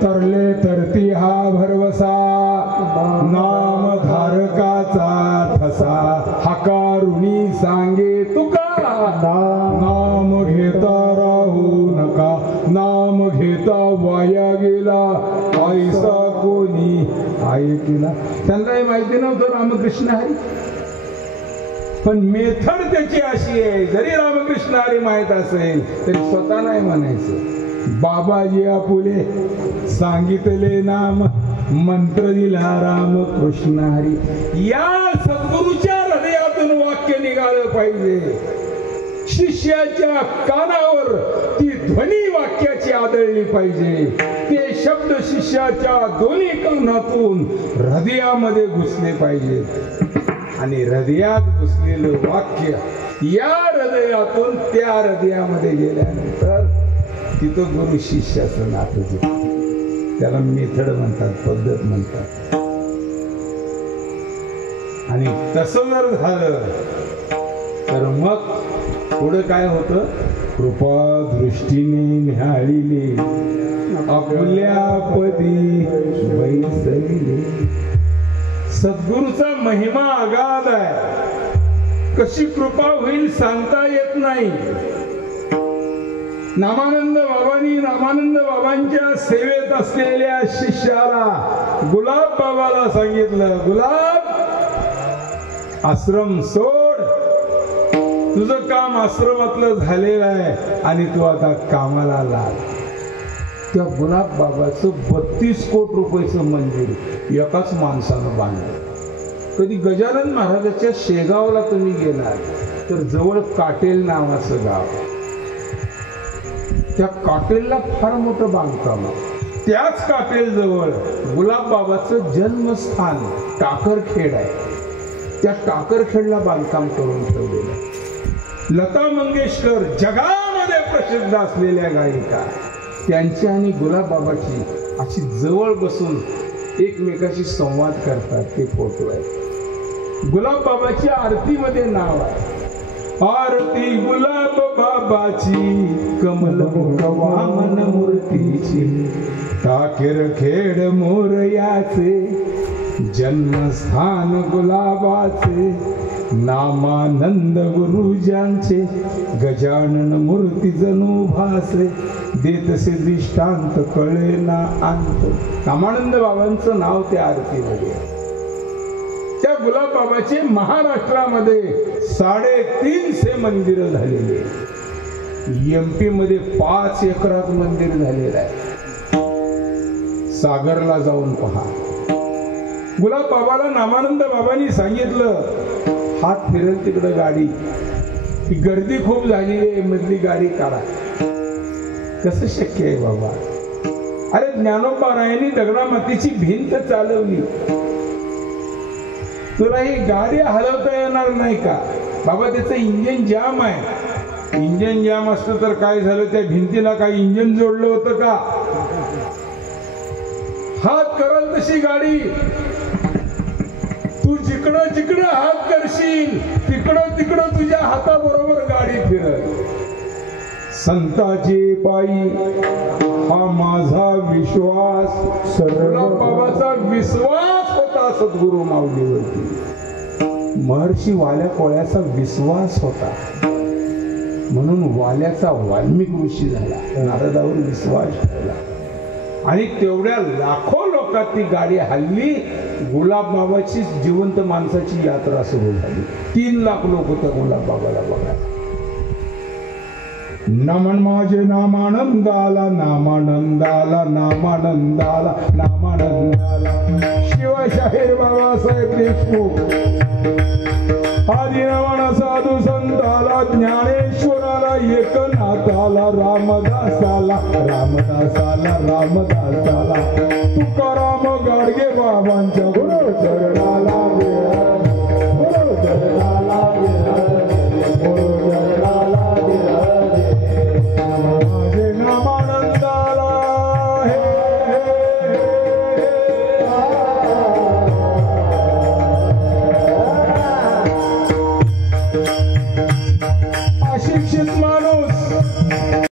तरले तरती हा भरवसा, नाम धारकाचा ठसा, हकारुणी सांगे तुका, नाम घेता राहू नका, नाम घेता वाया गेला, ऐसा कोणी ऐकला. त्यांनाही माहिती नव्हतं रामकृष्ण हरी, पण मेथड त्याची अशी आहे, जरी रामकृष्ण हरी माहित असेल तरी स्वतः नाही म्हणायचं. बाबाजी आपुले सांगितले नाम, मंत्र दिला राम कृष्ण हरी. या सद्गुरूच्या हृदयातून वाक्य निघालं पाहिजे. शिष्याच्या कानावर ती ध्वनी वाक्याची आदळली पाहिजे. ते शब्द शिष्याच्या दोन्ही कानातून हृदयामध्ये घुसले पाहिजे. आणि हृदयात घुसलेलं वाक्य या हृदयातून त्या हृदयामध्ये गेल्यानंतर तिथं गुरु शिष्याचं नातं जुळतं. त्याला मेथड म्हणतात, पद्धत म्हणतात. आणि तसं जर झालं तर मग पुढे काय होतं? कृपा दृष्टीने न्याहाळिले आपल्या पदी बैसले. सद्गुरूचा महिमा अगाध आहे. कशी कृपा होईल सांगता येत नाही. नामानंद बाबांच्या सेवेत असलेल्या शिष्याला गुलाब बाबाला सांगितलं, गुलाब आश्रम सोड, तुझं काम आश्रमातलं झालेलं आहे आणि तू आता कामाला लाग. त्या गुलाब बाबाचं 32 कोटी रुपयाचं मंदिर एकाच माणसानं बांधलं. कधी गजानन महाराजाच्या शेगावला तुम्ही गेलात तर जवळ काटेल नावाचं गाव, त्या काटेलला फार मोठं बांधकाम आहे. त्याच काटेल जवळ गुलाब बाबाचं जन्मस्थान टाकरखेड आहे. त्या टाकरखेडला बांधकाम करून ठेवलेलं आहे. लता मंगेशकर जगामध्ये प्रसिद्ध असलेल्या गायिका, त्यांची आणि गुलाब बाबाची अशी जवळ बसून एकमेकाशी संवाद करतात. ते फोटो आहेत. गुलाब बाबाची आरतीमध्ये नाव आहे, आरती गुलाब बाबाची कमल वामन मूर्तीची, टाकेर खेड मोरयाचे जन्मस्थान गुलाबाचे, नामानंद गुरुजांचे गजानन मूर्ती जणू भासे, देतसे दृष्टांत कळे ना अंत. नामानंद बाबांचं नाव त्या आरतीमध्ये. त्या गुलाब बाबाचे महाराष्ट्रामध्ये 350 मंदिरं झालेली आहे. MP मध्ये 5 एकरात मंदिर झालेलं आहे. सागरला जाऊन पहा. गुलाब बाबाला नामानंद बाबांनी सांगितलं, हात फिरेल तिकडं गाडी, ही गर्दी खूप झाली आहे, मधली गाडी काढा. कसं शक्य आहे बाबा? अरे ज्ञानोबारायांनी दगडामातीची भिंत चालवली, तुला ही गाडी हलवता येणार नाही का? बाबा त्याचं इंजिन जाम आहे. इंजिन जाम असतं तर काय झालं? त्या भिंतीला काही इंजिन जोडलं होतं का? हात करल तशी गाडी, तू जिकडं जिकडं हात करशील तिकडं तुझ्या हाताबरोबर गाडी फिरल. संताची पायी हा माझा विश्वास, गुलाब बाबाचा विश्वास होता सद्गुरु माऊलीवरती. महर्षी वाल्या कोळ्याचा विश्वास होता, म्हणून वाल्याचा वाल्मिक ऋषी झाला, नारदावर विश्वास ठेवला आणि तेवढ्या लाखो लोकात ती गाडी हल्ली. गुलाब बाबाची जिवंत माणसाची यात्रा सुरू झाली. 3 लाख लोक होते गुलाब बाबाला बघा. नमन माझे नामानंदाला, नामानंदाला, नामानंदाला, नामानंदाला. शिवशाहीर बाबासाहेब देशमुख, आदिनवन साधू संताला, ज्ञानेश्वराला, एकनाथाला, रामदासाला, रामदासाला, रामदासाला, तुकाराम गाडगे बाबांच्या गुरु चरणाला विराज, गुरु चरणाला विराज, गुरु चरणाला विराज. माझे नामानंदाला अशिक्षित माणूस